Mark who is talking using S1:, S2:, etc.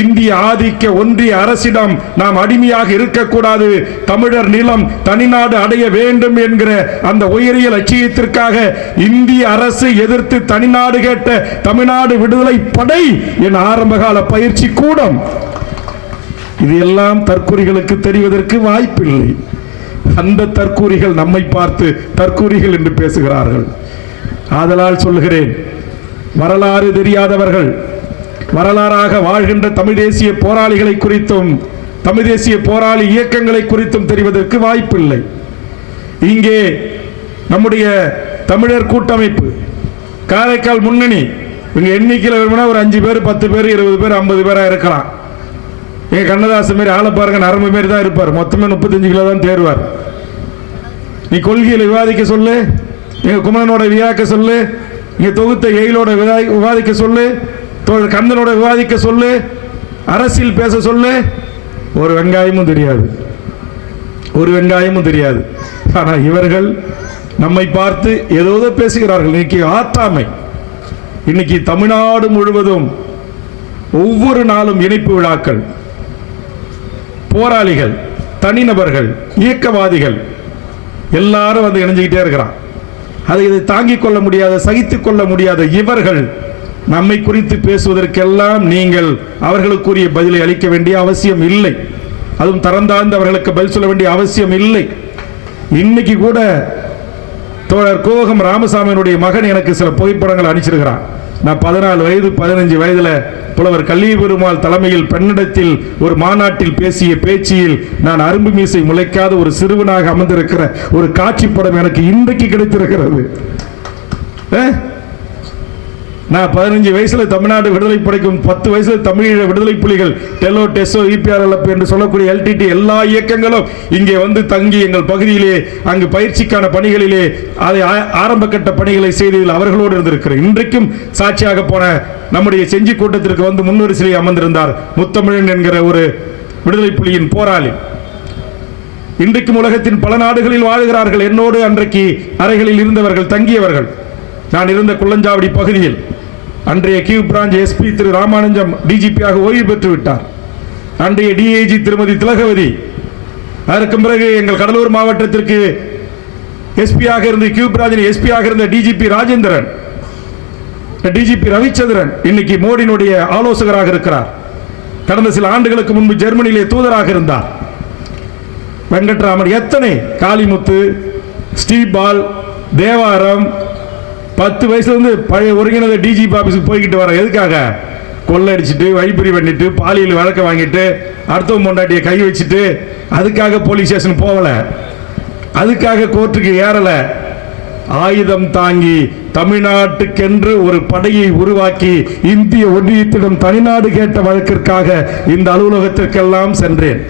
S1: இந்திய ஆதிக்க ஒன்றிய அரசிடம் நாம் அடிமையாக இருக்கக்கூடாது. தமிழர் நிலம் தனிநாடு அடைய வேண்டும் என்கிற அந்த உயரிய லட்சியத்திற்காக இந்திய அரசு எதிர்த்து தனிநாடு கேட்ட தமிழ்நாடு விடுதலை படை என் ஆரம்பகால பயிற்சி கூடம். இது எல்லாம் தற்கூறிகளுக்கு தெரிவதற்கு வாய்ப்பில்லை. அந்த தற்கூறிகள் நம்மை பார்த்து தற்கூறிகள் என்று பேசுகிறார்கள். ஆதலால் சொல்கிறேன் வரலாறு தெரியாதவர்கள் வரலாறாக வாழ்கின்ற தமிழ் தேசிய போராளிகளை குறித்தும் தமிழ் தேசிய போராளி இயக்கங்களை குறித்தும் தெரிவதற்கு வாய்ப்பில்லை. இங்கே நம்முடைய தமிழர் கூட்டமைப்பு காரைக்கால் முன்னணி இங்கே எண்ணிக்கையில் வேணும்னா ஒரு அஞ்சு பேர் பத்து பேர் இருபது பேர் ஐம்பது பேராக இருக்கலாம். எங்கள் கண்ணதாசன் மாரி ஆளை பாருங்க நரம்பு மாரி தான் இருப்பார். மொத்தமே முப்பத்தஞ்சு கிலோ தான் தேர்வார். நீ கொள்கையில் விவாதிக்க சொல்லு எங்கள் குமரனோட வியாக்க சொல்லு இங்கே தொகுத்த எயிலோட விவாதிக்க சொல்லு தோழர் கந்தனோட விவாதிக்க சொல்லு அரசியல் பேச சொல்லு. ஒரு வெங்காயமும் தெரியாது. ஒரு வெங்காயமும் தெரியாது. ஆனால் இவர்கள் நம்மை பார்த்து ஏதோ பேசுகிறார்கள். இன்னைக்கு ஆத்தாமை இன்னைக்கு தமிழ்நாடு முழுவதும் ஒவ்வொரு நாளும் இணைப்பு விழாக்கள். போராளிகள் தனிநபர்கள் இயக்கவாதிகள் எல்லாரும் வந்து இணைஞ்சுக்கிட்டே இருக்கிறான். அதை இதை தாங்கிக் கொள்ள முடியாத சகித்துக் கொள்ள முடியாத இவர்கள் நம்மை குறித்து பேசுவதற்கெல்லாம் நீங்கள் அவர்களுக்குரிய பதிலை அளிக்க வேண்டிய அவசியம் இல்லை. அதுவும் தரந்தாழ்ந்து அவர்களுக்கு பதில் சொல்ல வேண்டிய அவசியம் இல்லை. இன்னைக்கு கூட தோழர் கோகம் ராமசாமியினுடைய மகன் எனக்கு சில புகைப்படங்கள் அனுப்பிச்சிருக்கிறான். நான் பதினாலு வயது பதினஞ்சு வயதில் புலவர் கல்வி பெருமாள் தலைமையில் பெண்ணிடத்தில் ஒரு மாநாட்டில் பேசிய பேச்சியில் நான் அரும்பு மீசை முளைக்காத ஒரு சிறுவனாக அமர்ந்திருக்கிற ஒரு காட்சி படம் எனக்கு இன்றைக்கு கிடைத்திருக்கிறது. அஹ்? நான் பதினஞ்சு வயசில் தமிழ்நாடு விடுதலை படைக்கும் பத்து வயசில் தமிழீழ விடுதலை புலிகள் டெலோ டெசோ இபிஆர்எல்எப் என்று சொல்லக்கூடிய எல்டிடி எல்லா இயக்கங்களும் இங்கே வந்து தங்கி எங்கள் பகுதியிலே அங்கு பயிற்சிக்கான பணிகளிலே அதை ஆ- ஆரம்ப கட்ட பணிகளை செய்ததில் அவர்களோடு இருந்திருக்கிறேன். இன்றைக்கும் சாட்சியாக போன நம்முடைய செஞ்சி கூட்டத்திற்கு வந்து முன்வரிசையில் அமர்ந்திருந்தார் முத்தமிழன் என்கிற ஒரு விடுதலை புலியின் போராளி. இன்றைக்கும் உலகத்தின் பல நாடுகளில் வாழுகிறார்கள். என்னோடு அன்றைக்கு அறைகளில் இருந்தவர்கள் தங்கியவர்கள். நான் இருந்த குள்ளஞ்சாவடி பகுதியில் அன்றைய Q branch SP Thiru Ramanujam டிஜிபியாக ஓய்வு பெற்று விட்டார். அன்றைய டிஐஜி திருமதி திலகவதி அதற்கு பிறகு எங்கள் கடலூர் மாவட்டத்திற்கு எஸ்பியாக இருந்த கியூ பிராஞ்சின் எஸ்பியாக இருந்த டிஜிபி ராஜேந்திரன் டிஜிபி ரவிச்சந்திரன் இன்னைக்கு மோடியினுடைய ஆலோசகராக இருக்கிறார். கடந்த சில ஆண்டுகளுக்கு முன்பு ஜெர்மனியிலே தூதராக இருந்தார். வெங்கட்ராமன் எத்தனை காளிமுத்து ஸ்டீபால் தேவாரம் பத்து வயசுல இருந்து பழைய ஒருங்கிணைந்த டிஜிபி ஆஃபீஸுக்கு போய்கிட்டு வர எதுக்காக? கொள்ளடிச்சிட்டு வழிப்பறி பண்ணிட்டு பாலியல் வழக்க வாங்கிட்டு அடுத்தவன் பொண்டாட்டியை கை வச்சுட்டு அதுக்காக போலீஸ் ஸ்டேஷன் போகல. அதுக்காக கோர்ட்டுக்கு ஏறலை. ஆயுதம் தாங்கி தமிழ்நாட்டுக்கென்று ஒரு படையை உருவாக்கி இந்திய ஒன்றியத்திடம் தனிநாடு கேட்ட வழக்கிற்காக இந்த அலுவலகத்திற்கெல்லாம் சென்றேன்.